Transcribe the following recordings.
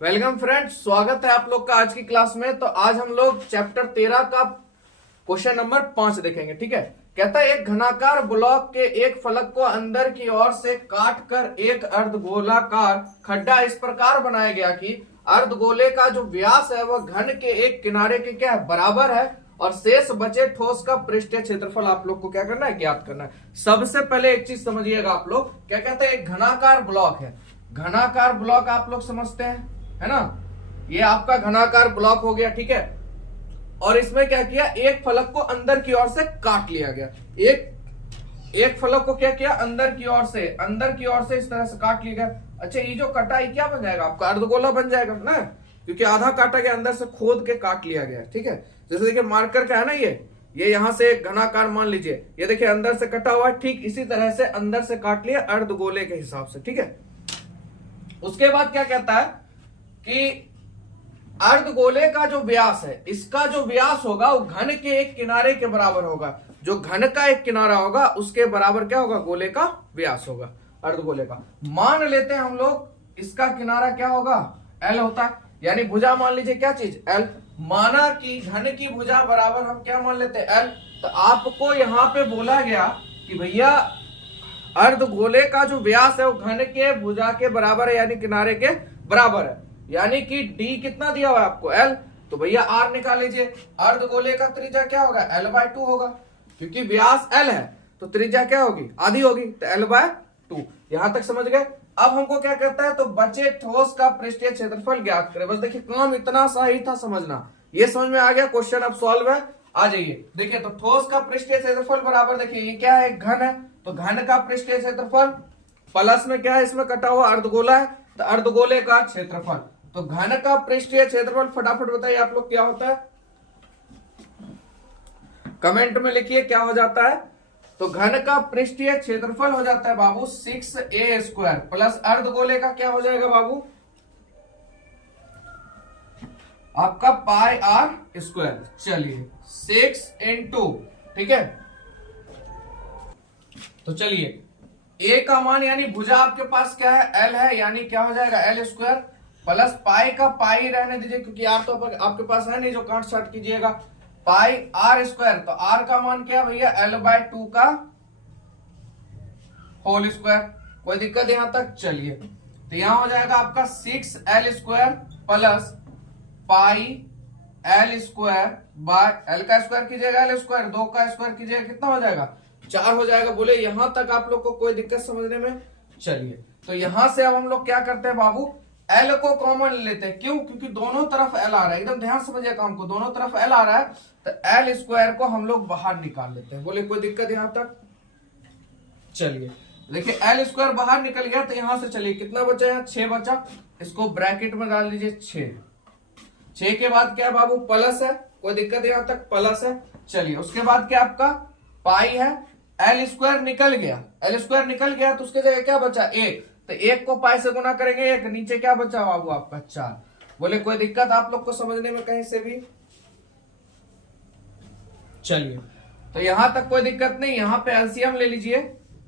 Welcome friends, स्वागत है आप लोग का आज की क्लास में। तो आज हम लोग चैप्टर 13 का क्वेश्चन नंबर 5 देखेंगे। ठीक है, कहता है एक घनाकार ब्लॉक के एक फलक को अंदर की ओर से काट कर एक अर्धगोलाकार खड्डा इस प्रकार बनाया गया कि अर्धगोले का जो व्यास है वह घन के एक किनारे के क्या है, बराबर है, और शेष बचे ठोस का पृष्ठीय क्षेत्रफल आप लोग को क्या करना है, ज्ञात करना है। सबसे पहले एक चीज समझिएगा, आप लोग क्या कहते हैं, एक घनाकार ब्लॉक है। घनाकार ब्लॉक आप लोग समझते हैं, है ना। ये आपका घनाकार ब्लॉक हो गया, ठीक है। और इसमें क्या किया, एक फलक को अंदर की ओर से काट लिया गया। एक फलक को क्या किया, अंदर की ओर से इस तरह से काट लिया गया। अच्छा, ये जो कटा, ये क्या बन जाएगा आपका, अर्धगोला बन जाएगा ना, क्योंकि आधा काटा गया, अंदर से खोद के काट लिया गया। ठीक है, जैसे देखिए मार्कर का है ना, ये यहां से एक घनाकार मान लीजिए, ये देखिए अंदर से कटा हुआ है, ठीक इसी तरह से अंदर से काट लिया अर्धगोले के हिसाब से। ठीक है, उसके बाद क्या कहता है कि अर्धगोले का जो व्यास है, इसका जो व्यास होगा वो घन के एक किनारे के बराबर होगा। जो घन का एक किनारा होगा उसके बराबर क्या होगा, गोले का व्यास होगा, अर्धगोले का। मान लेते हैं हम लोग इसका किनारा क्या होगा, एल होता है, यानी भुजा मान लीजिए क्या चीज, एल। माना कि घन की भुजा बराबर हम क्या मान लेते हैं, एल। तो आपको यहां पे बोला गया कि भैया अर्धगोले का जो व्यास है वो घन के भुजा के बराबर है, यानी किनारे के बराबर है। यानी कि डी कितना दिया हुआ है आपको, एल। तो भैया आर निकाल लीजिए। अर्धगोले का त्रिज्या क्या होगा, L/2 होगा, क्योंकि व्यास एल है तो त्रिज्या क्या होगी, आधी होगी, तो L/2। यहां तक समझ गए। अब हमको क्या कहता है, तो बचे ठोस का पृष्ठीय क्षेत्रफल ज्ञात करें। बस देखिए काम इतना सा ही था समझना, ये समझ में आ गया, क्वेश्चन अब सॉल्व है। आ जाइए, देखिए तो ठोस का पृष्ठीय क्षेत्रफल बराबर, देखिए ये क्या है, घन है, तो घन का पृष्ठीय क्षेत्रफल प्लस में क्या है, इसमें कटा हुआ अर्धगोला है, तो अर्धगोले का क्षेत्रफल। तो घन का पृष्ठीय क्षेत्रफल फटाफट बताइए आप लोग क्या होता है, कमेंट में लिखिए क्या हो जाता है। तो घन का पृष्ठीय क्षेत्रफल हो जाता है बाबू 6a² प्लस अर्धगोले का क्या हो जाएगा बाबू, आपका πr²। चलिए 6 × ठीक है, तो चलिए a का मान यानी भुजा आपके पास क्या है, l है, यानी क्या हो जाएगा L² प्लस पाई का पाई रहने दीजिए, क्योंकि r तो आपके पास है नहीं जो काट छाट कीजिएगा, πr²। तो r का मान क्या भैया, L/2 का होल स्क्वायर। कोई दिक्कत यहां तक, चलिए तो यहां हो जाएगा आपका 6l² plus πl² by l का स्क्वायर कीजिएगा, L², 2 का स्क्वायर कीजिएगा, कितना हो जाएगा, 4 हो जाएगा। बोले यहां तक आप लोग को कोई दिक्कत समझने में। चलिए तो यहां से अब हम लोग क्या करते हैं बाबू, L को कॉमन लेते हैं। क्यों, क्योंकि दोनों तरफ L आ रहा है, एकदम ध्यान समझिए काम को, दोनों तरफ L आ रहा है, तो L² को हम लोग बाहर निकाल लेते हैं। बोले कोई दिक्कत यहां तक, चलिए देखिए L² बाहर निकल गया, तो यहां से चलिए कितना बचा, यहाँ 6 बचा, इसको ब्रैकेट में डाल दीजिए 6 के बाद क्या है बाबू, प्लस है, कोई दिक्कत यहां तक, प्लस है। चलिए उसके बाद क्या आपका पाई है, L² निकल गया, तो उसके जगह क्या बचा, 1, तो 1 को पाई से गुना करेंगे 1, नीचे क्या बचा बाबू आपका 4। बोले कोई दिक्कत आप लोग को समझने में कहीं से भी, चलिए तो यहां तक कोई दिक्कत नहीं। यहां पे एलसीएम ले लीजिए,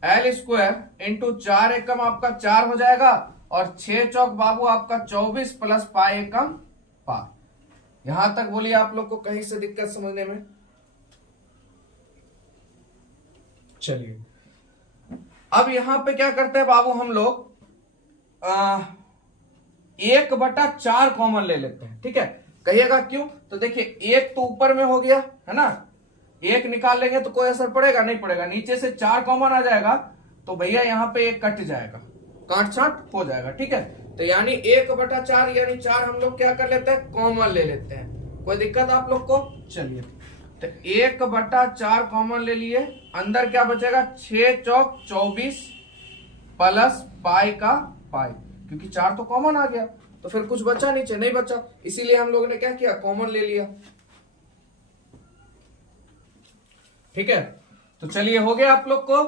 L² × 4 एकम आपका 4 हो जाएगा, और 6 चौक बाबू आपका 24 प्लस पाई एकम पाई। यहां तक बोलिए आप लोग को कहीं से दिक्कत समझने में। चलिए अब यहां पे क्या करते हैं बाबू, हम लोग 1/4 कॉमन ले लेते हैं। ठीक है, कहिएगा क्यों, तो देखिए 1 तो ऊपर में हो गया है ना, 1 निकाल लेंगे तो कोई असर पड़ेगा, नहीं पड़ेगा, नीचे से 4 कॉमन आ जाएगा, तो भैया यहां पे 1 कट जाएगा, काट छाट हो जाएगा। ठीक है, तो यानी 1/4 यानी 4 हम लोग क्या कर लेते हैं, कॉमन ले लेते हैं। कोई दिक्कत आप लोग को, चलिए तो 1/4 कॉमन ले लिए, अंदर क्या बचेगा, 6 चौक 24 प्लस पाई का पाई, क्योंकि 4 तो कॉमन आ गया, तो फिर कुछ बचा, नीचे नहीं बचा, इसीलिए हम लोगों ने क्या किया, कॉमन ले लिया। ठीक है, तो चलिए हो गया आप लोग को,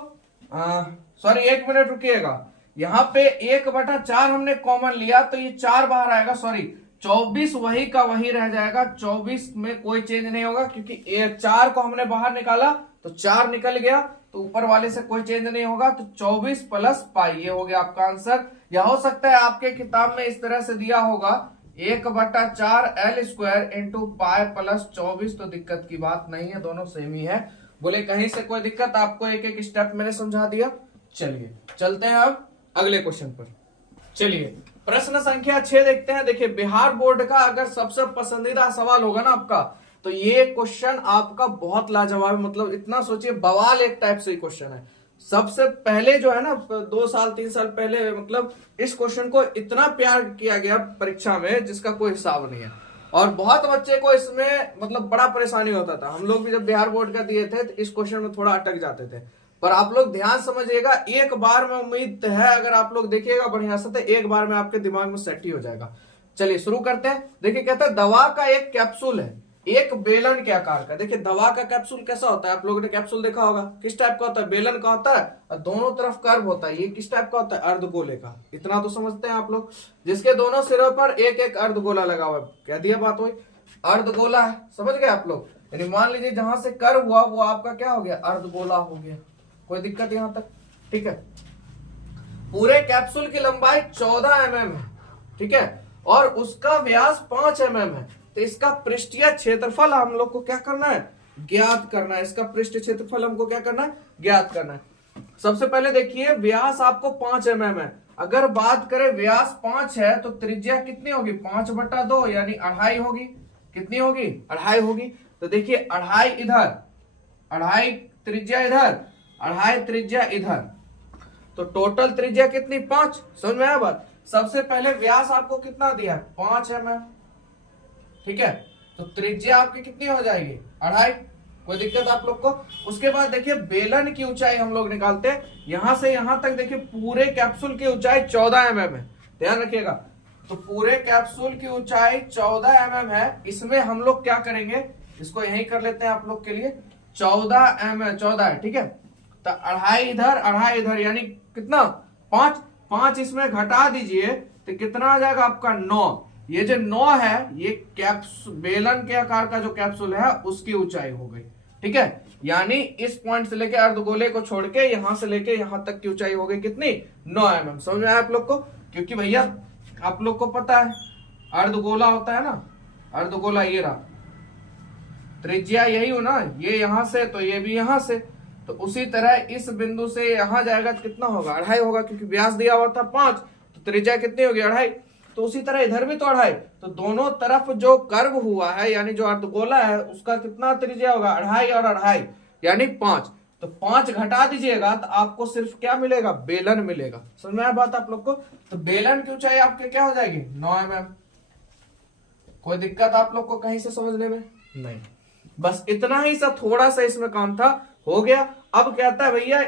सॉरी 1 मिनट रुकिएगा, यहां पे 1/4 हमने कॉमन लिया, तो ये 4 बाहर आएगा, सॉरी 24 वही का वही रह जाएगा, 24 में कोई चेंज नहीं होगा, क्योंकि 4 को हमने बाहर निकाला तो 4 निकल गया, तो ऊपर वाले से कोई चेंज नहीं होगा, तो 24 प्लस पाई, ये हो गया आपका आंसर। या हो सकता है आपके किताब में इस तरह से दिया होगा 1/4 L square into pi plus 24, तो दिक्कत की बात नहीं है, दोनों सेम ही है। बोले कहीं से कोई दिक्कत, आपको एक एक स्टेप मैंने समझा दिया। चलिए चलते हैं अब अगले क्वेश्चन पर। चलिए प्रश्न संख्या 6 देखते हैं। देखिए बिहार बोर्ड का अगर सबसे पसंदीदा सवाल होगा ना आपका, तो ये क्वेश्चन आपका बहुत लाजवाब, मतलब इतना सोचिए बवाल एक टाइप से क्वेश्चन है। सबसे पहले जो है ना 2 साल 3 साल पहले, मतलब इस क्वेश्चन को इतना प्यार किया गया परीक्षा में जिसका कोई हिसाब नहीं है। और बहुत बच्चे को इसमें मतलब बड़ा परेशानी होता था। हम लोग भी जब बिहार बोर्ड का दिए थे तो इस क्वेश्चन में थोड़ा अटक जाते थे। पर आप लोग ध्यान समझिएगा, एक बार में उम्मीद है अगर आप लोग देखिएगा बढ़िया से तो एक बार में आपके दिमाग में सेट ही हो जाएगा। चलिए शुरू करते हैं। देखिए कहता है दवा का एक कैप्सूल है एक बेलन के आकार का। देखिए दवा का कैप्सूल कैसा होता है, आप लोगों ने कैप्सूल देखा होगा, किस टाइप का होता है, बेलन का होता है और दोनों तरफ कर्व होता है। ये किस टाइप का होता है, अर्धगोले का। इतना तो समझते हैं आप लोग, जिसके दोनों सिरों पर एक एक अर्धगोला लगा हुआ है। कह दिया बात हुई, अर्धगोला है, समझ गए आप लोग। यानी मान लीजिए जहां से कर्व हुआ वो आपका क्या हो गया, अर्धगोला हो गया। कोई दिक्कत यहां तक, ठीक है। पूरे कैप्सूल की लंबाई 14 mm है, ठीक है, और उसका व्यास 5 mm है। तो इसका पृष्ठीय क्षेत्रफल हम लोग को क्या करना है, ज्ञात करना है। इसका पृष्ठ क्षेत्रफल हमको क्या करना है, ज्ञात करना है। सबसे पहले देखिए व्यास आपको 5 mm है। अगर बात करें व्यास 5 है तो त्रिज्या कितनी होगी, 5/2 यानी 2.5 होगी। कितनी होगी, 2.5 होगी। तो देखिए 2.5 इधर, 2.5 त्रिज्या इधर, 2.5 त्रिज्या इधर, तो टोटल त्रिज्या कितनी, 5। समझ में आया बात। सबसे पहले व्यास आपको कितना दिया है, 5 mm, ठीक है। तो त्रिज्या आपकी कितनी हो जाएगी, 2.5। कोई दिक्कत आप लोग को। उसके बाद देखिए बेलन की ऊंचाई हम लोग निकालते हैं, यहां से यहां तक देखिए पूरे कैप्सूल की ऊंचाई 14 mm है, ध्यान रखिएगा। तो पूरे कैप्सूल की ऊंचाई 14 mm है। इसमें हम लोग क्या करेंगे, इसको यही कर लेते हैं आप लोग के लिए, 14 mm 14 है, ठीक है। तो 2.5 इधर 2.5 इधर, यानी कितना, 5 इसमें घटा दीजिए तो कितना आ जाएगा आपका, 9। ये जो 9 है ये कैप्सूल बेलन के आकार का जो कैप्सूल है उसकी ऊंचाई हो गई, ठीक है। यानी इस पॉइंट से लेके अर्धगोले को छोड़ के यहां से लेके यहां तक की ऊंचाई हो गई कितनी, 9 mm। समझ में आया आप लोग को। क्योंकि भैया आप लोग को पता है अर्धगोला होता है ना, अर्धगोला ये रहा, त्रिज्या यही हो ना, ये यहां से तो ये भी यहां से, तो उसी तरह इस बिंदु से यहां जाएगा तो कितना होगा, 2.5 होगा। क्योंकि व्यास दिया हुआ था 5, तो त्रिज्या कितनी होगी, 2.5। तो उसी तरह इधर भी तो 2.5। तो दोनों तरफ जो कर्व हुआ है यानी जो अर्धगोला है उसका कितना त्रिज्या होगा, 2.5 और 2.5 यानी 5। तो 5 घटा दीजिएगा तो आपको सिर्फ क्या मिलेगा, बेलन मिलेगा। समझ में आया बात आप लोग को। तो बेलन की ऊंचाई आपके क्या हो जाएगी, 9 mm। कोई दिक्कत आप लोग को कहीं से समझने में नहीं, बस इतना ही सा थोड़ा सा इसमें काम था, हो गया। अब कहता है भैया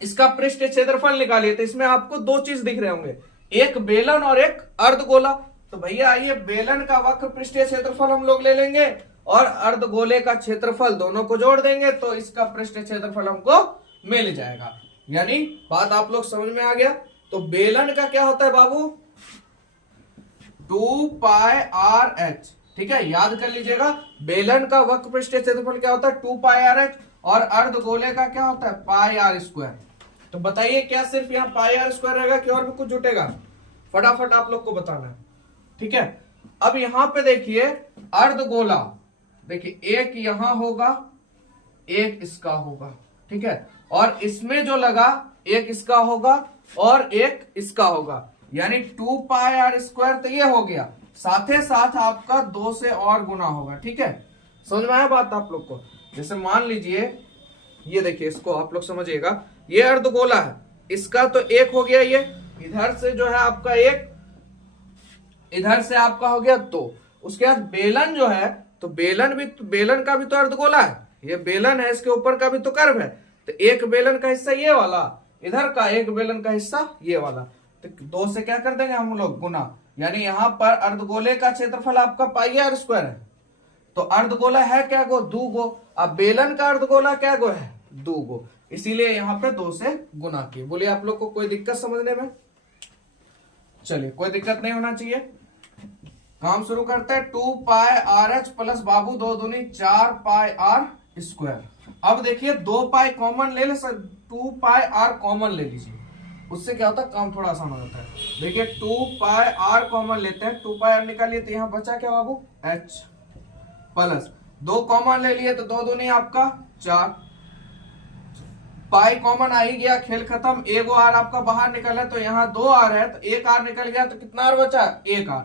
इसका पृष्ठ क्षेत्रफल निकालिए। तो इसमें आपको 2 चीज दिख रहे होंगे, एक बेलन और एक अर्धगोला। तो भैया आइए बेलन का वक्र पृष्ठीय क्षेत्रफल हम लोग ले लेंगे और अर्धगोले का क्षेत्रफल दोनों को जोड़ देंगे, तो इसका पृष्ठीय क्षेत्रफल हमको मिल जाएगा। यानी बात आप लोग समझ में आ गया। तो बेलन का क्या होता है बाबू, 2πrh, ठीक है, याद कर लीजिएगा। बेलन का वक्र पृष्ठीय क्षेत्रफल क्या होता है, 2πrh, और अर्धगोले का क्या होता है, πr²। तो बताइए क्या सिर्फ यहाँ πr² रहेगा कि और भी कुछ जुटेगा, फटाफट आप लोग को बताना है, ठीक है। अब यहां पे देखिए अर्धगोला, देखिए एक यहां होगा एक इसका होगा, ठीक है, और इसमें जो लगा एक इसका होगा और एक इसका होगा, यानी 2πr² तो ये हो गया, साथ ही साथ आपका 2 से और गुना होगा, ठीक है। समझ में आया बात आप लोग को। जैसे मान लीजिए ये देखिए, इसको आप लोग समझिएगा, ये अर्धगोला है, इसका तो एक हो गया, ये इधर से जो है आपका एक, इधर से आपका हो गया 2। उसके बाद बेलन जो है, तो बेलन का भी तो अर्धगोला है, ये बेलन है, इसके ऊपर का भी तो कर्व है। तो एक बेलन का हिस्सा ये वाला, इधर का एक बेलन का हिस्सा ये वाला, तो 2 से क्या कर देंगे हम लोग, गुना। यानी यहां पर अर्धगोले का क्षेत्रफल आपका πr² है। तो अर्धगोला है क्या गो, 2 गो। अब बेलन का अर्धगोला क्या गो है, 2 गो, इसीलिए यहां पे 2 से गुना किए। बोलिए आप लोग को कोई दिक्कत समझने में, चलिए कोई दिक्कत नहीं होना चाहिए। काम शुरू करते हैं। 2πrh प्लस बाबू 2 दूनी 4πr²। अब देखिए 2 पाई कॉमन ले ले सर, 2 पाई आर कॉमन ले लीजिए, उससे क्या होता है काम थोड़ा आसान हो जाता है। देखिए 2 पाई आर कॉमन लेते हैं, 2 पाई आर निकालिए तो यहाँ बचा क्या बाबू एच प्लस 2 कॉमन ले लिए तो 2 दूनी आपका 4, पाई कॉमन आ ही गया, खेल खत्म। एगो आर आपका बाहर निकला तो यहाँ 2 आर है, तो 1 आर निकल गया तो कितना आर बचा 1 आर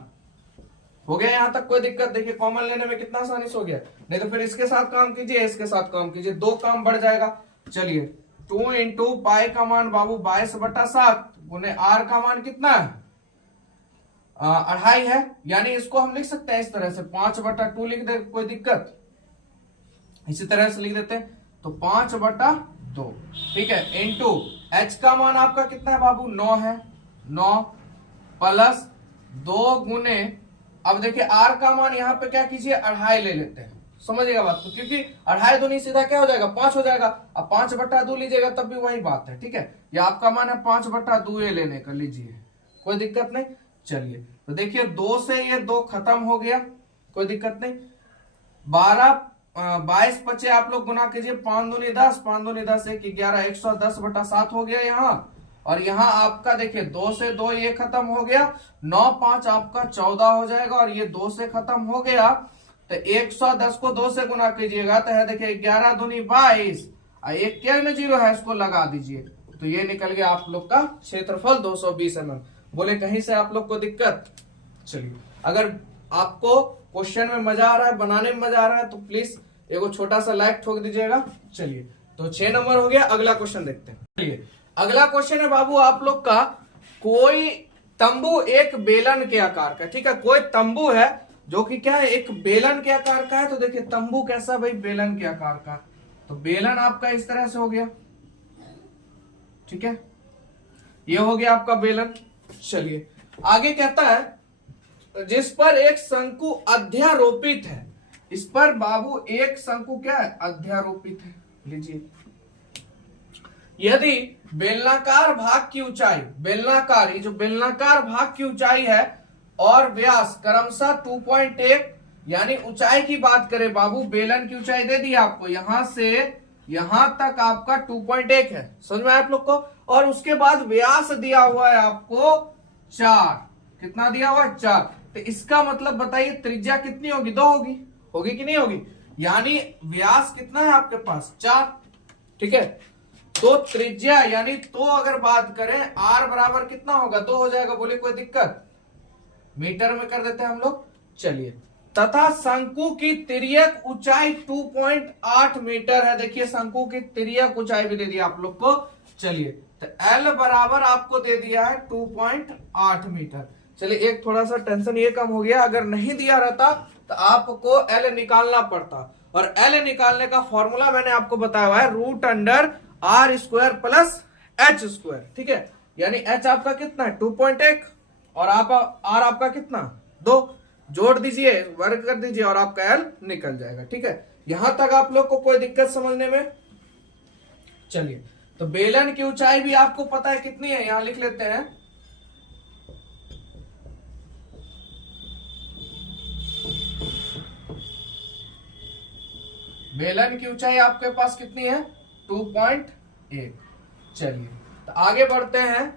हो गया। यहां तक कोई दिक्कत, देखिए कॉमन लेने में कितना आसानी से हो गया। नहीं तो फिर इसके साथ काम कीजिए, इसके साथ काम कीजिए, 2 काम बढ़ जाएगा। चलिए 2 इंटू पाई का मान बाबू 22/7 गुने आर का मान कितना है 2.5 है, यानी इसको हम लिख सकते हैं इस तरह से 5/2 लिख दे, कोई दिक्कत। इसी तरह से लिख देते हैं तो 5/2, ठीक है, इंटू एच का मान आपका कितना है बाबू 9 है, 9 प्लस 2 गुने, अब देखिए आर का मान यहाँ पे क्या कीजिए 2.5 ले लेते हैं, समझिएगा बात को, क्योंकि 2.5 दूनी सीधा क्या हो जाएगा 5 हो जाएगा। अब 5/2 लीजिएगा तब भी वही बात है, ठीक है। या आपका मान है 5/2 ये लेने का, लीजिए कोई दिक्कत नहीं। चलिए तो देखिए 2 से ये 2 खत्म हो गया, कोई दिक्कत नहीं। 22 बचे आप लोग गुना कीजिए, 5 दूनी 10, 5 दूनी 10 1 11, 110/7 हो गया यहाँ। और यहाँ आपका देखिए 2 से 2 ये खत्म हो गया, 9 5 आपका 14 हो जाएगा, और ये 2 से खत्म हो गया तो 110 को 2 से गुना कीजिएगा तो है देखिए 11 दूनी 22, एक क्या न जीरो है इसको लगा दीजिए, तो ये निकल गया आप लोग का क्षेत्रफल 220 mm। बोले कहीं से आप लोग को दिक्कत। चलिए अगर आपको क्वेश्चन में मजा आ रहा है, बनाने में मजा आ रहा है तो प्लीज एगो छोटा सा लाइक ठोक दीजिएगा। चलिए तो 6 नंबर हो गया, अगला क्वेश्चन देखते हैं। चलिए अगला क्वेश्चन है बाबू आप लोग का, कोई तंबू एक बेलन के आकार का, ठीक है, कोई तंबू है जो कि क्या है एक बेलन के आकार का है। तो देखिए तंबू कैसा भाई बेलन के आकार का, तो बेलन आपका इस तरह से हो गया, ठीक है, ये हो गया आपका बेलन। चलिए आगे कहता है जिस पर एक शंकु अध्यारोपित है, इस पर बाबू एक शंकु क्या है अध्यारोपित है। लीजिए यदि बेलनाकार भाग की ऊंचाई, बेलनाकार ये जो बेलनाकार भाग की ऊंचाई है और व्यास क्रमशः 2.1, यानी ऊंचाई की बात करें बाबू, बेलन की ऊंचाई दे दी आपको यहां से यहां तक आपका 2.1 है, समझ में आया आप लोग को। और उसके बाद व्यास दिया हुआ है आपको 4, कितना दिया हुआ है 4, तो इसका मतलब बताइए त्रिज्या कितनी होगी 2 होगी, होगी कि नहीं होगी, यानी व्यास कितना है आपके पास 4, ठीक है। तो त्रिज्या यानी तो अगर बात करें r बराबर कितना होगा 2 हो जाएगा, बोले कोई दिक्कत, मीटर में कर देते हैं हम लोग। चलिए तथा शंकु की तिर्यक ऊंचाई 2.8 मीटर है, देखिए शंकु की तिर्यक ऊंचाई भी दे दिया आप लोग को। चलिए तो L बराबर आपको दे दिया है 2.8 मीटर। चलिए एक थोड़ा सा टेंशन ये कम हो गया, अगर नहीं दिया रहता तो आपको L निकालना पड़ता, और L निकालने का फॉर्मूला मैंने आपको बताया हुआ है √r² प्लस h², ठीक है, यानी h आपका कितना है 2.1 और आप r आपका कितना 2, जोड़ दीजिए वर्ग कर दीजिए और आपका L निकल जाएगा, ठीक है। यहां तक आप लोग को कोई दिक्कत समझने में। चलिए तो बेलन की ऊंचाई भी आपको पता है कितनी है, यहां लिख लेते हैं, बेलन की ऊंचाई आपके पास कितनी है 2.1। चलिए तो आगे बढ़ते हैं,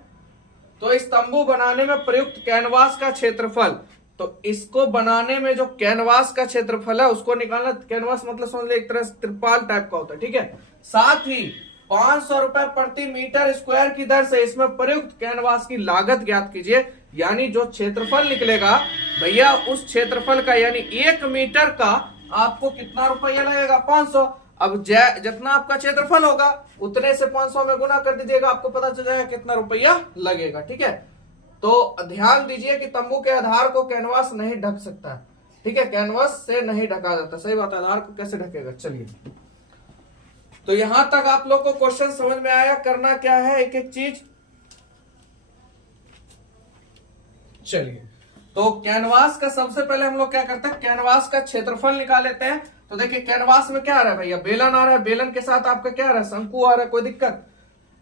तो इस तंबू बनाने में प्रयुक्त कैनवास का क्षेत्रफल, तो इसको बनाने में जो कैनवास का क्षेत्रफल है उसको निकालना, कैनवास मतलब समझ लीजिए एक तरह से त्रिपाल टाइप का होता है, ठीक है। साथ ही 500 रुपए प्रति मीटर स्क्वायर की दर से इसमें प्रयुक्त कैनवास की लागत ज्ञात कीजिए, यानी जो क्षेत्रफल निकलेगा भैया उस क्षेत्रफल का, यानी 1 मीटर का आपको कितना रुपया लगेगा 500। अब जितना आपका क्षेत्रफल होगा उतने से 500 में गुना कर दीजिएगा, आपको पता चल जाएगा कितना रुपया लगेगा, ठीक है। तो ध्यान दीजिए कि तंबू के आधार को कैनवास नहीं ढक सकता है, ठीक है, कैनवास से नहीं ढका जाता, सही बात है, आधार को कैसे ढकेगा। चलिए तो यहां तक आप लोग को क्वेश्चन समझ में आया, करना क्या है एक एक चीज। चलिए तो कैनवास का सबसे पहले हम लोग क्या करते हैं, कैनवास का क्षेत्रफल निकाल लेते हैं। तो देखिए कैनवास में क्या आ रहा है भैया, बेलन आ रहा है, बेलन के साथ आपका क्या आ रहा है शंकु आ रहा है, कोई दिक्कत।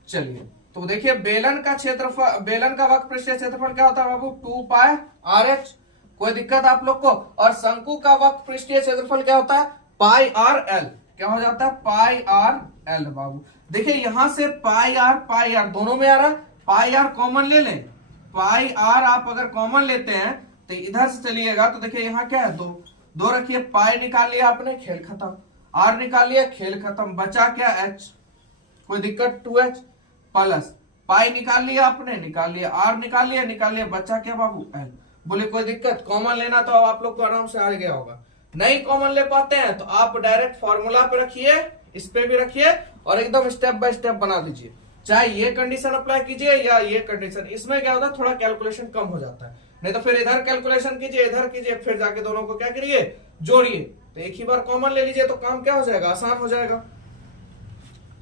चलिए तो देखिए बेलन का क्षेत्रफल, बेलन का वक्र पृष्ठीय क्षेत्रफल क्या होता है बाबू 2πr/h, कोई दिक्कत आप लोग को। और शंकु का वक्र पृष्ठीय क्षेत्रफल क्या होता है πr/l, क्या हो जाता है, पाई आर एल बाबू। देखिए यहां से पाई आर दोनों में आ रहा है, पाई आर कॉमन ले लें, पाई आर आप अगर कॉमन लेते हैं तो इधर से चलिएगा तो देखिए यहाँ क्या है, दो रखिए, पाई निकाल लिया आपने, खेल खत्म, आर निकाल लिया, खेल खत्म, बचा क्या, एच, कोई दिक्कत, 2h प्लस पाई निकाल लिया आपने, निकाल लिया, आर निकाल लिया, बचा क्या बाबू, एल। बोले कोई दिक्कत, कॉमन लेना तो आप लोग को आराम से आ गया होगा। नहीं कॉमन ले पाते हैं तो आप डायरेक्ट फॉर्मूला पे रखिए, इस पे भी रखिए और एकदम स्टेप बाय स्टेप बना दीजिए, चाहे ये कंडीशन अप्लाई कीजिए या ये कंडीशन। इसमें क्या होता है, थोड़ा कैलकुलेशन कम हो जाता है, नहीं तो फिर इधर कैलकुलेशन कीजिए, इधर कीजिए, फिर जाके दोनों को क्या करिए, जोड़िए। तो एक ही बार कॉमन ले लीजिए तो काम क्या हो जाएगा, आसान हो जाएगा।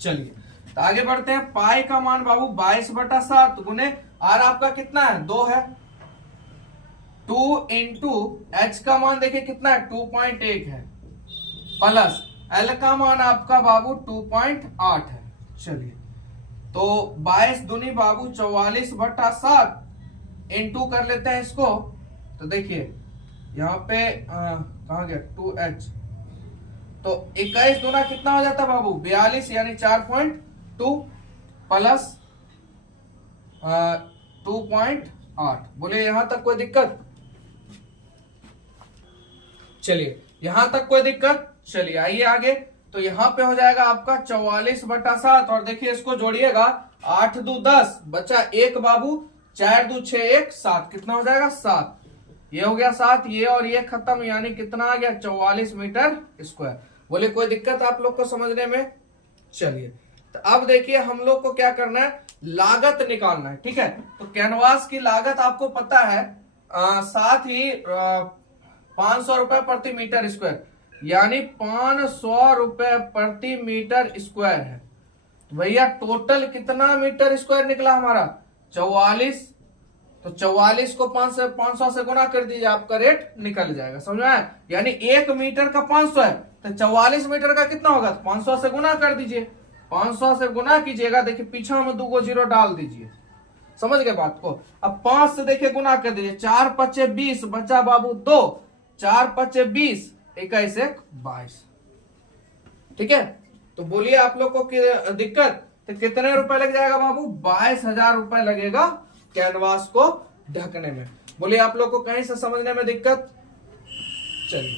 चलिए तो आगे बढ़ते हैं। पाई का मान बाबू 22/7 गुने आर आपका कितना है, 2 है, 2 इंटू एच का मान देखिए कितना है, 2.1 है, प्लस एल का मान आपका बाबू 2.8 है। चलिए तो 22 दूनी बाबू 44/7 इंटू कर लेते हैं इसको, तो देखिए यहाँ पे कहा गया 2h, तो 21 दूना कितना हो जाता है बाबू, 42 यानी 4.2 प्लस 2.8। बोले यहां तक कोई दिक्कत, चलिए यहां तक कोई दिक्कत। चलिए आइए आगे, तो यहां पे हो जाएगा आपका 44/7 और देखिए इसको जोड़िएगा, 8 दू 10, बचा 1 बाबू, 4 दू 6 1 7, कितना हो जाएगा 7, ये हो गया 7, ये और ये खत्म, यानी कितना आ गया 44 मीटर स्क्वायर। बोले कोई दिक्कत आप लोग को समझने में। चलिए तो अब देखिए हम लोग को क्या करना है, लागत निकालना है, ठीक है। तो कैनवास की लागत आपको पता है, साथ ही 500 रुपए प्रति मीटर स्क्वायर, यानी 500 रुपए प्रति मीटर स्क्वायर है। तो भैया टोटल कितना मीटर स्क्वायर निकला हमारा, 44, तो 44 को 500 से गुना कर दीजिए, आपका रेट निकल जाएगा, समझ में आया। यानी 1 मीटर का 500 है, तो 44 मीटर का कितना होगा, 500 से गुना कर दीजिए, 500 से गुना कीजिएगा, देखिए पीछा में 2 जीरो डाल दीजिए, समझ गए बात को। अब 5 से देखिए गुना कर दीजिए, 4 पचे 20, बचा बाबू 2, 4 पचे 20, 21 1 22, ठीक है। तो बोलिए आप लोग को दिक्कत, तो कितने रुपए लग जाएगा बाबू, 22,000 रुपए लगेगा कैनवास को ढकने में। बोलिए आप लोग को कहीं से समझने में दिक्कत। चलिए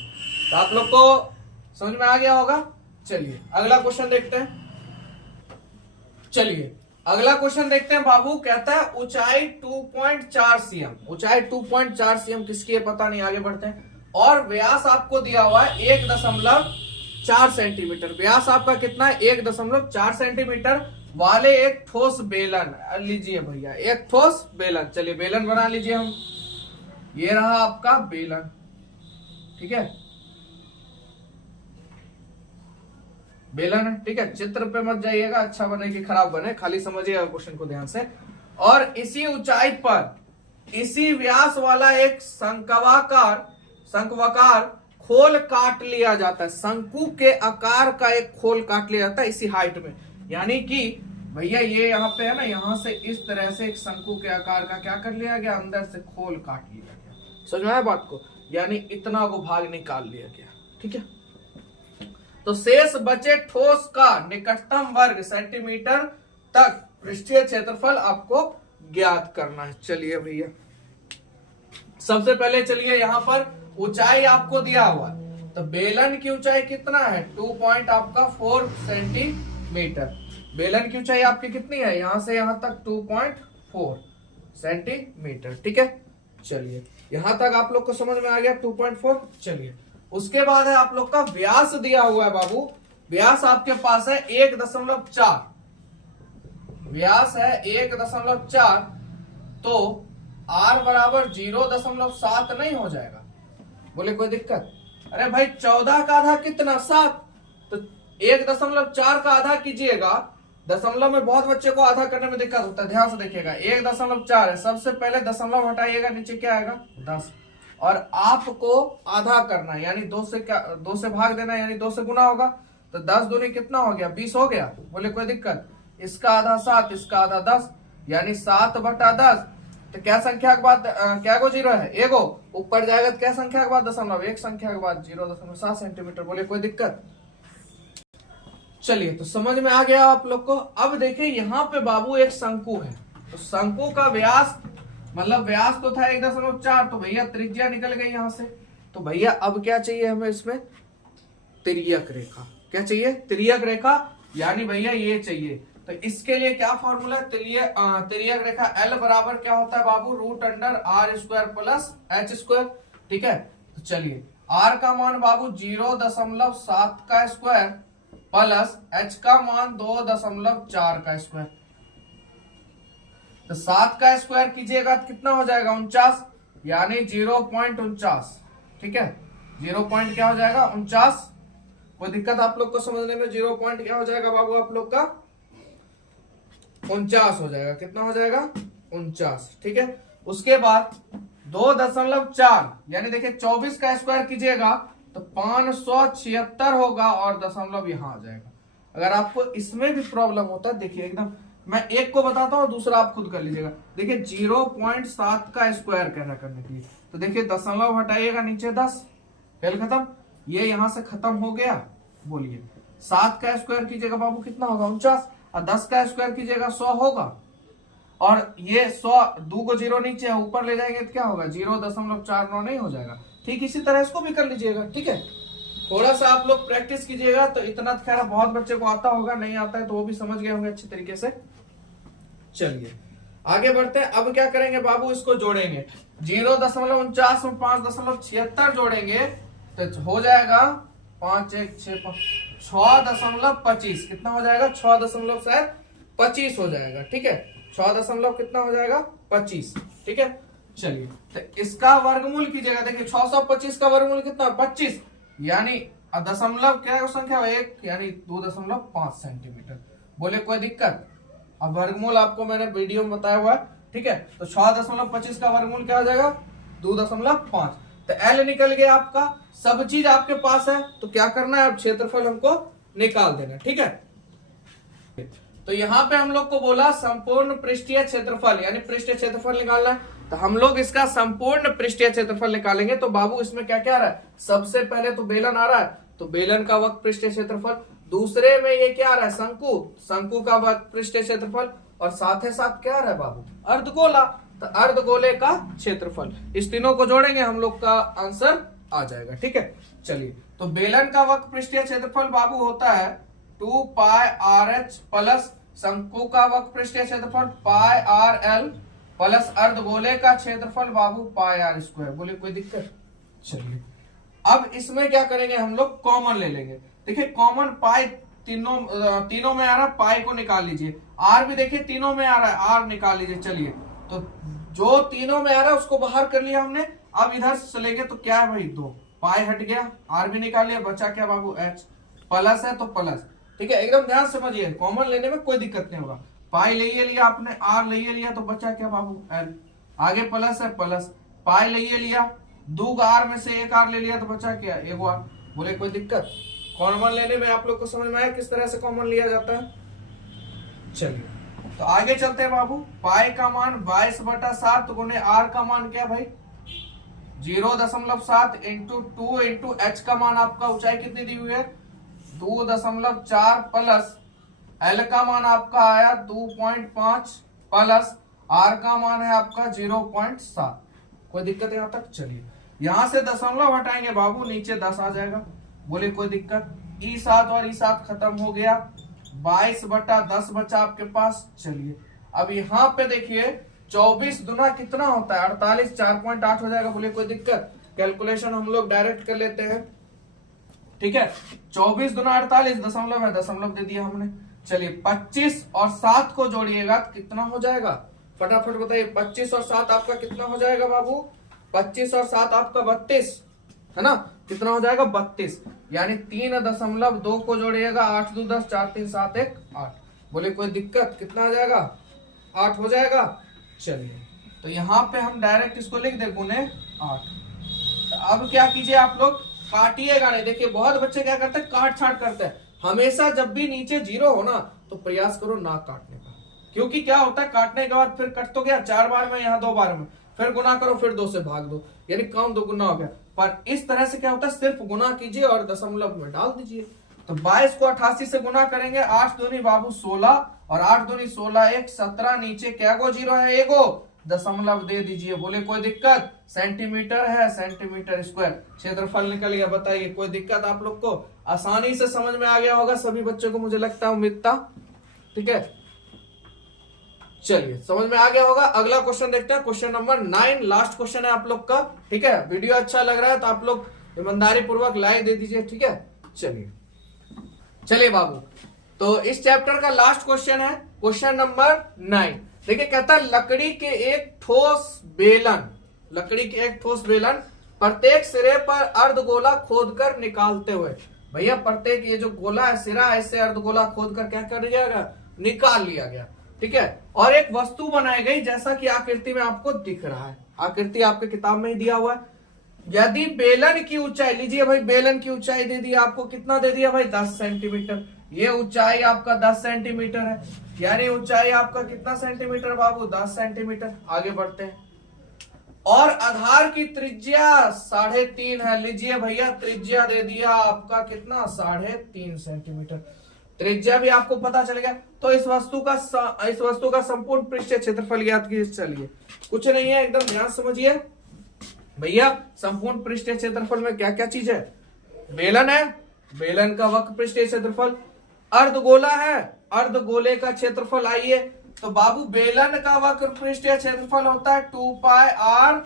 तो आप लोग को समझ में आ गया होगा। चलिए अगला क्वेश्चन देखते हैं। चलिए अगला क्वेश्चन देखते हैं बाबू, कहता है ऊंचाई 2.4 cm, ऊंचाई 2.4 cm किसकी है पता नहीं, आगे बढ़ते हैं। और व्यास आपको दिया हुआ है 1.4 सेंटीमीटर, व्यास आपका कितना है 1.4 सेंटीमीटर वाले एक ठोस बेलन लीजिए भैया, एक ठोस बेलन। चलिए बेलन बना लीजिए हम, ये रहा आपका बेलन, ठीक है, बेलन है, ठीक है। चित्र पे मत जाइएगा, अच्छा बने कि खराब बने, खाली समझिएगा क्वेश्चन को ध्यान से। और इसी ऊंचाई पर इसी व्यास वाला एक शंक्वाकार खोल काट लिया जाता है, शंकु के आकार का एक खोल काट लिया जाता है इसी हाइट में। यानी कि भैया ये यहाँ पे है ना, यहाँ से इस तरह से एक शंकु के आकार का क्या कर लिया गया, अंदर से खोल काट लिया गया, समझ में आया बात को, यानी इतना को भाग निकाल लिया गया, ठीक है। तो शेष बचे ठोस का निकटतम वर्ग सेंटीमीटर तक पृष्ठीय क्षेत्रफल आपको ज्ञात करना है। चलिए भैया सबसे पहले चलिए यहाँ पर ऊंचाई आपको दिया हुआ है, तो बेलन की ऊंचाई कितना है 2.4 सेंटीमीटर, बेलन की ऊंचाई आपकी कितनी है, यहां से यहां तक 2.4 सेंटीमीटर, ठीक है। चलिए यहां तक आप लोग को समझ में आ गया 2.4। चलिए उसके बाद है आप लोग का व्यास दिया हुआ है बाबू, व्यास आपके पास है 1.4, व्यास है 1.4, तो r बराबर 0.7 नहीं हो जाएगा। बोले कोई दिक्कत, अरे भाई 14 का आधा कितना 7, तो 1.4 का आधा कीजिएगा, दशमलव में बहुत बच्चे को आधा करने में दिक्कत होता है, ध्यान से देखिएगा 1.4 है, सबसे पहले दशमलव हटाइएगा, नीचे क्या आएगा 10, और आपको आधा करना है, यानी 2 से भाग देना, यानी 2 से गुना होगा, तो 10 दूनी कितना हो गया 20 हो गया। बोले कोई दिक्कत, इसका आधा 7, इसका आधा 10, यानी 7/10, तो क्या संख्या के बाद क्या गो जीरो है, एगो ऊपर जाएगा तो क्या संख्या के बाद दशमलव, एक संख्या के बाद 0.7 सेंटीमीटर। बोले कोई दिक्कत। चलिए, तो समझ में आ गया आप लोग को। अब देखिए यहाँ पे बाबू एक शंकु है, तो शंकु का व्यास मतलब व्यास तो था 1.4, तो भैया त्रिज्या निकल गई यहाँ से। तो भैया अब क्या चाहिए हमें इसमें, तिर्यक रेखा। क्या चाहिए, तिर्यक रेखा, यानी भैया ये चाहिए। तो इसके लिए क्या फॉर्मूला है, तिर्यक रेखा L बराबर क्या होता है बाबू, √r² प्लस h²। ठीक है, तो चलिए r का मान बाबू 0.7 का स्क्वायर प्लस h का मान 2.4 का स्क्वायर। तो 7 का स्क्वायर कीजिएगा तो कितना हो जाएगा, 49, यानी 0.49। ठीक है, 0. क्या हो जाएगा, 49। कोई दिक्कत आप लोग को समझने में, 0. क्या हो जाएगा बाबू आप लोग का, 49 हो जाएगा। कितना हो जाएगा, 49। ठीक है, उसके बाद 2.4, यानी देखिए 24 का स्क्वायर कीजिएगा तो 576 होगा और दशमलव यहां आ जाएगा। अगर आपको इसमें भी प्रॉब्लम होता है, देखिए एकदम मैं एक को बताता हूं, दूसरा आप खुद कर लीजिएगा। देखिए 0.7 का स्क्वायर कहना करने के लिए, तो देखिए दशमलव हटाइएगा, नीचे 10, खेल खत्म। ये यहां से खत्म हो गया। बोलिए 7 का स्क्वायर कीजिएगा बाबू कितना होगा, 49, और 10 का स्क्वायर कीजिएगा 100 होगा। और ये 100, 2 को 0 नीचे है, ऊपर ले जाएंगे तो क्या होगा, 0.49 नहीं हो जाएगा। ठीक, इसी तरह इसको भी कर लीजिएगा। ठीक है, थोड़ा सा आप लोग प्रैक्टिस कीजिएगा तो इतना खैर बहुत बच्चे को आता होगा, नहीं आता है तो वो भी समझ गए होंगे अच्छे तरीके से। चलिए आगे बढ़ते हैं। अब क्या करेंगे बाबू, इसको जोड़ेंगे, 0.49 में 5.76 जोड़ेंगे तो हो जाएगा 5 1 6 6.25। कितना हो जाएगा, 6.25 हो जाएगा। ठीक है, 6 कितना हो जाएगा, 25। ठीक है, चलिए तो इसका वर्गमूल कीजिएगा। देखिए 625 का वर्गमूल कितना, 25, यानी दशमलव क्या संख्या, 1, यानी 2.5 सेंटीमीटर। बोले कोई दिक्कत, अब वर्गमूल आपको मैंने वीडियो में बताया हुआ है। ठीक है, तो 6.25 का वर्गमूल क्या हो जाएगा, 2.5। तो L निकल गया आपका, सब चीज आपके पास है, तो क्या करना है, अब क्षेत्रफल हमको निकाल देना। ठीक है, तो यहाँ पे हम लोग को बोला संपूर्ण पृष्ठीय क्षेत्रफल, यानी पृष्ठीय क्षेत्रफल निकालना है। तो हम लोग इसका संपूर्ण पृष्ठीय क्षेत्रफल निकालेंगे। तो बाबू इसमें क्या क्या आ रहा है, सबसे पहले तो बेलन आ रहा है, तो बेलन का वक्र पृष्ठीय क्षेत्रफल। दूसरे में ये क्या आ रहा है, शंकु, शंकु का वक्र पृष्ठीय क्षेत्रफल। और साथ ही साथ क्या आ रहा है बाबू, अर्धगोला, तो अर्धगोले का क्षेत्रफल। इस तीनों को जोड़ेंगे, हम लोग का आंसर आ जाएगा। ठीक है, चलिए तो बेलन का वक्र पृष्ठीय क्षेत्रफल बाबू होता है 2πRh प्लस शंकु का वक्र पृष्ठीय क्षेत्रफल πRL प्लस अर्धगोले का क्षेत्रफल बाबू πr²। बोले कोई दिक्कत। चलिए अब इसमें क्या करेंगे, हम लोग कॉमन ले लेंगे। देखिए कॉमन पाई तीनों में आ रहा है, पाई को निकाल लीजिए। आर भी देखिए तीनों में आ रहा है, आर निकाल लीजिए। चलिए तो जो तीनों में आ रहा है उसको बाहर कर लिया हमने। अब इधर से चलेंगे तो क्या है भाई, 2 पाई हट गया, आर भी निकाल लिया, बचा क्या बाबू, एच। प्लस है तो प्लस। ठीक है, एकदम ध्यान समझिए, कॉमन लेने में कोई दिक्कत नहीं होगा। पाई ले लिया आपने, आर ले लिया, तो बचा क्या बाबू, एल। आगे प्लस है, प्लस पाई ले लिया, 2 आर में से 1 आर ले लिया, तो बचा क्या, 1 आर। बोले कोई दिक्कत। कॉमन लेने में आप लोग को समझ में आया किस तरह से कॉमन लिया जाता है। चलिए तो आगे चलते हैं बाबू। पाई का मान 22/7 गुने आर का मान क्या भाई, 0.7 इंटू 2 इंटू एच का मान आपका ऊंचाई कितनी दी हुई है, 2.4 प्लस एल का मान आपका आया 2.5 प्लस आर का मान है आपका 0.7। कोई दिक्कत है यहाँ तक। चलिए यहां से दशमलव हटाएंगे बाबू, नीचे 10 आ जाएगा। बोले कोई दिक्कत। E7 और E7 खत्म हो गया, 22/10 बचा आपके पास। चलिए अब यहाँ पे देखिए 24 दुना कितना होता है, 48, 4.8 हो जाएगा। बोले कोई दिक्कत। कैलकुलेशन हम लोग डायरेक्ट कर लेते हैं। ठीक है, 24 दुना 48, दशमलव है, दशमलव दे दिया हमने। चलिए 25 और 7 को जोड़िएगा तो कितना हो जाएगा, फटाफट बताइए। 25 और 7 आपका कितना हो जाएगा बाबू, 25 और 7 आपका 32 है ना। कितना हो जाएगा, 32, यानी 3.2 को जोड़िएगा, 8 2 10, 4 3 7 1 8। बोले कोई दिक्कत। कितना आ जाएगा, 8 हो जाएगा। चलिए तो यहाँ पे हम डायरेक्ट इसको लिख दे गुने 8। तो अब क्या कीजिए आप लोग, काटिएगा नहीं। देखिए बहुत बच्चे क्या करते हैं, काट छाट करते हैं। हमेशा जब भी नीचे 0 हो ना तो प्रयास करो ना काटने का, क्योंकि क्या होता है काटने के बाद फिर कट तो गया 4 बार में, यहाँ 2 बार में, फिर गुना करो, फिर 2 से भाग दो, यानी काम 2 गुना हो गया। पर इस तरह से क्या होता है, सिर्फ गुना कीजिए और दशमलव में डाल दीजिए। तो 22 को 88 से गुना करेंगे, 8 दूनी बाबू 16 और 8 दूनी 16 1 17, नीचे क्या गो जीरो है, एगो दशमलव दे दीजिए। बोले कोई दिक्कत? सेंटीमीटर है, सेंटीमीटर स्क्वायर, क्षेत्रफल निकल गया। बताइए कोई दिक्कत आप लोग को? आसानी से समझ में आ गया होगा सभी बच्चों को, मुझे लगता है, उम्मीद था। ठीक है, चलिए समझ में आ गया होगा। अगला क्वेश्चन देखते हैं, क्वेश्चन नंबर 9, लास्ट क्वेश्चन है आप लोग का। ठीक है, वीडियो अच्छा लग रहा है तो आप लोग ईमानदारी पूर्वक लाइक दे दीजिए। ठीक है, चलिए बाबू, तो इस चैप्टर का लास्ट क्वेश्चन है क्वेश्चन नंबर 9। देखिए कहता है लकड़ी के एक ठोस बेलन प्रत्येक सिरे पर अर्धगोला खोदकर निकालते हुए। भैया प्रत्येक ये जो गोला है, सिरा है, इससे अर्धगोला खोदकर क्या कर दिया गया, निकाल लिया गया। ठीक है, और एक वस्तु बनाई गई जैसा कि आकृति में आपको दिख रहा है, आकृति आपके किताब में ही दिया हुआ है। यदि बेलन की ऊंचाई, लीजिए भाई बेलन की ऊंचाई दे दिया आपको, कितना दे दिया भाई, 10 सेंटीमीटर। ये ऊंचाई आपका 10 सेंटीमीटर है, यानी ऊंचाई आपका कितना सेंटीमीटर बाबू, 10 सेंटीमीटर। आगे बढ़ते हैं। और आधार की त्रिज्या 3.5 है। लीजिए भैया त्रिज्या दे दिया आपका कितना, 3.5 सेंटीमीटर। त्रिज्या भी आपको पता चल गया। तो इस वस्तु का संपूर्ण पृष्ठीय क्षेत्रफल ज्ञात कीजिए। चलिए कुछ नहीं है, एकदम ध्यान समझिए भैया। संपूर्ण पृष्ठीय क्षेत्रफल में क्या क्या चीज है, बेलन है, बेलन का वक्र पृष्ठीय क्षेत्रफल, अर्धगोला है, अर्धगोले का क्षेत्रफल। आइए तो बाबू बेलन का वक्र पृष्ठीय क्षेत्रफल होता है 2 पाई आर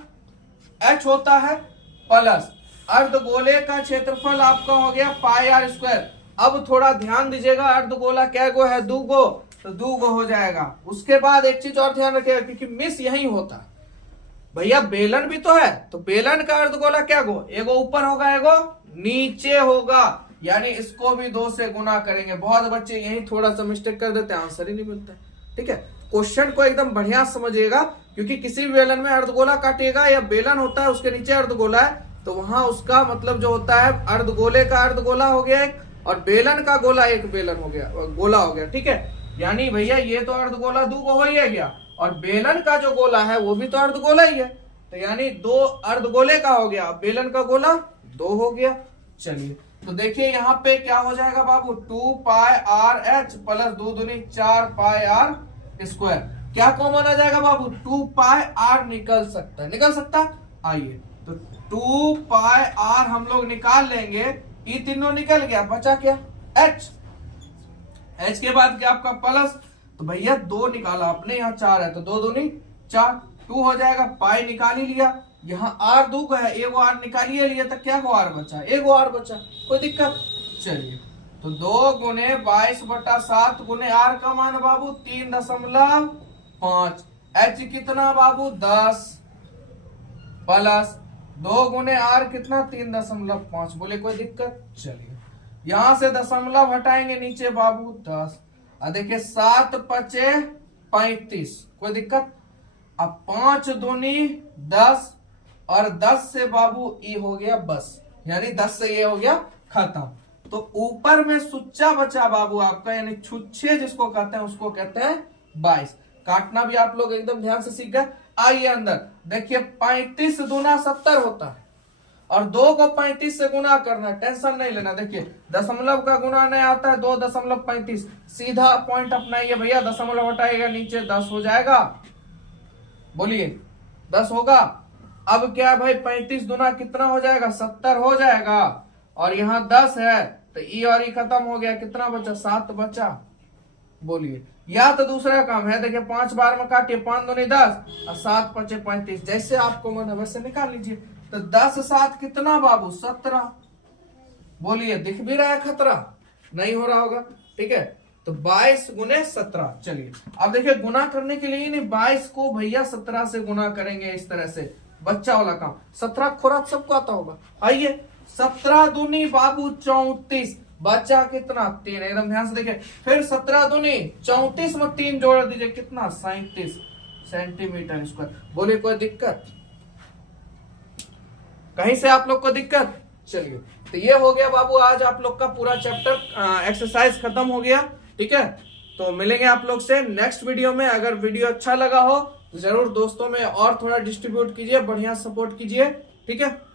एच होता है, प्लस अर्धगोले का क्षेत्रफल आपका हो गया पाई आर स्क्वायर। अब थोड़ा ध्यान दीजिएगा, अर्धगोला क्या गो है, 2 गो, तो 2 गो हो जाएगा। उसके बाद एक चीज और ध्यान रखिएगा, क्योंकि मिस यही होता है भैया, बेलन भी तो है, तो बेलन का अर्धगोला क्या गो, एगो ऊपर होगा, एगो नीचे होगा, यानी इसको भी 2 से गुना करेंगे। बहुत बच्चे यही थोड़ा सा मिस्टेक कर देते हैं, आंसर ही नहीं मिलता है। ठीक है, क्वेश्चन को एकदम बढ़िया समझिएगा, क्योंकि किसी भी बेलन में अर्धगोला काटिएगा या बेलन होता है उसके नीचे अर्धगोला है, तो वहां उसका मतलब जो होता है अर्धगोले का अर्धगोला हो गया एक, और बेलन का गोला एक बेलन हो गया, गोला हो गया। ठीक है, यानी भैया ये तो अर्धगोला 2 गो हो ही गया, और बेलन का जो गोला है वो भी तो अर्धगोला ही है, तो यानी 2 अर्धगोले का हो गया, बेलन का गोला 2 हो गया। चलिए तो देखिए यहाँ पे क्या हो जाएगा बाबू, 2 पाई आर एच प्लस 2 दूनी 4 पाई आर स्क्वायर। क्या कॉमन आ जाएगा बाबू, 2 पाई आर निकल सकता है, निकल सकता। आइए तो 2 पाई आर हम लोग निकाल लेंगे, ये तीनों निकल गया, बचा क्या, एच। एच के बाद क्या आपका प्लस, तो भैया 2 निकाला आपने, यहाँ 4 है तो 2 दूनी 4, 2 हो जाएगा, पाई निकाल ही लिया। यहाँ आर 2 का है, एगो आर निकालिए लिए, तो क्या गो आर बचा, एगो आर बचा, कोई दिक्कत। चलिए तो 2 गुने 22/7 गुने आर का मान बाबू 3.5, एच कितना बाबू 10, प्लस 2 गुने आर कितना 3.5। बोले कोई दिक्कत। चलिए यहां से दशमलव हटाएंगे नीचे बाबू 10, और देखिए 7 पचे 35, कोई दिक्कत। अब 5 दूनी 10, और 10 से बाबू ई हो गया बस, यानी 10 से ये हो गया खत्म। तो ऊपर में सुच्चा बचा बाबू आपका, यानी छुच्छे जिसको कहते हैं उसको कहते हैं 22। काटना भी आप लोग एकदम ध्यान से सीख गए। आइए अंदर देखिए, 35 दूना 70 होता है, और 2 को 35 से गुना करना, टेंशन नहीं लेना। देखिए दशमलव का गुना नहीं आता है, 2.35, सीधा पॉइंट अपनाइए भैया, दशमलव हटाइएगा नीचे 10 हो जाएगा। बोलिए 10 होगा। अब क्या भाई 35 दूना कितना हो जाएगा, 70 हो जाएगा, और यहाँ 10 है तो ई और ई खत्म हो गया, कितना बचा, 7 बचा। बोलिए, या तो दूसरा काम है, देखिए 5 बार में काटिए, 5 दूनी 10 और 7 पचे 35, जैसे आपको मन है वैसे निकाल लीजिए। तो 10 7 कितना बाबू 17। बोलिए दिख भी रहा है खतरा, नहीं हो रहा होगा। ठीक है, तो 22 गुने 17। चलिए अब देखिए गुना करने के लिए नहीं, 22 को भैया 17 से गुना करेंगे, इस तरह से बच्चा वाला काम। 17 खोरा सबको आता होगा। आइए 17 दूनी बाबू 34, बचा कितना 3, एकदम ध्यान से देखिए। फिर 17 दूनी 34 में 3 जोड़ दीजिए, कितना 37 सेंटीमीटर स्क्वायर। बोले कोई दिक्कत, कहीं से आप लोग को दिक्कत। चलिए तो ये हो गया बाबू आज आप लोग का पूरा चैप्टर एक्सरसाइज खत्म हो गया। ठीक है, तो मिलेंगे आप लोग से नेक्स्ट वीडियो में। अगर वीडियो अच्छा लगा हो तो जरूर दोस्तों में और थोड़ा डिस्ट्रीब्यूट कीजिए, बढ़िया सपोर्ट कीजिए। ठीक है।